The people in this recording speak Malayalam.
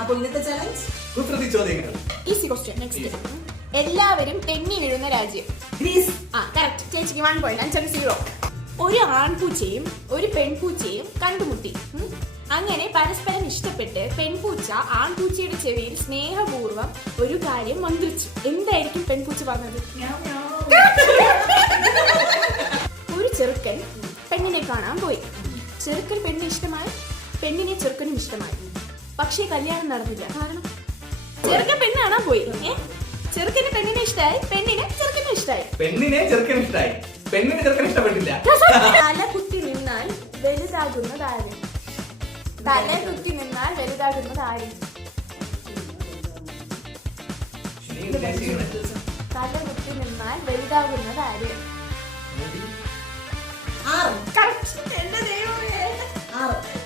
അപ്പോൾ ഇന്നത്തെ ചലഞ്ച് കുസൃതി ചോദ്യങ്ങൾ. Easy question. നെക്സ്റ്റ്. എല്ലാവരും തെന്നി വീഴുന്ന രാജ്യം. ഗ്രീസ്. കറക്റ്റ്. ചേച്ചിക്ക് 1 പോയിന്റ്. 5-0. ഒരു ആൺപൂച്ചയും ഒരു പെൺപൂച്ചയും കണ്ടുമുട്ടി. അങ്ങനെ പരസ്പരം ഇഷ്ടപ്പെട്ട് പെൺപൂച്ച ആൺപൂച്ചയുടെ ചെവിയിൽ സ്നേഹപൂർവ്വം ഒരു കാര്യം മന്ത്രിച്ചു. എന്തായിരിക്കും പെൺപൂച്ച പറഞ്ഞത്? ഒരു ചെറുക്കൻ പെണ്ണിനെ കാണാൻ പോയി. ചെറുക്കൻ പെണ്ണിനെ ഇഷ്ടമായി, പെണ്ണിനെ ചെറുക്കനും ഇഷ്ടമായി. പക്ഷേ കല്യാണം നടന്നില്ല. കാരണം ചെറുക്കൻ പെണ്ണ് കാണാൻ പോയി. ചെറുക്കന് പെണ്ണിനെ ഇഷ്ടമായി, പെണ്ണിനെ ചെറുക്കനും ഇഷ്ടമായി. പെണ്ണിനെ ചെറുക്കൻ ഇഷ്ടമായി, പെണ്ണിനെ ചെറുക്കൻ ഇഷ്ടപ്പെട്ടില്ല. തല കുത്തി നിന്നാൽ വലുതാകുന്നത് ആര്? തല കുത്തി നിന്നാൽ വലുതാകുന്നത് ആര്? തല കുത്തി നിന്നാൽ വലുതാകുന്നത് ആര്? ആറ്. കറക്റ്റ്. എന്റെ ദൈവമേ. 6.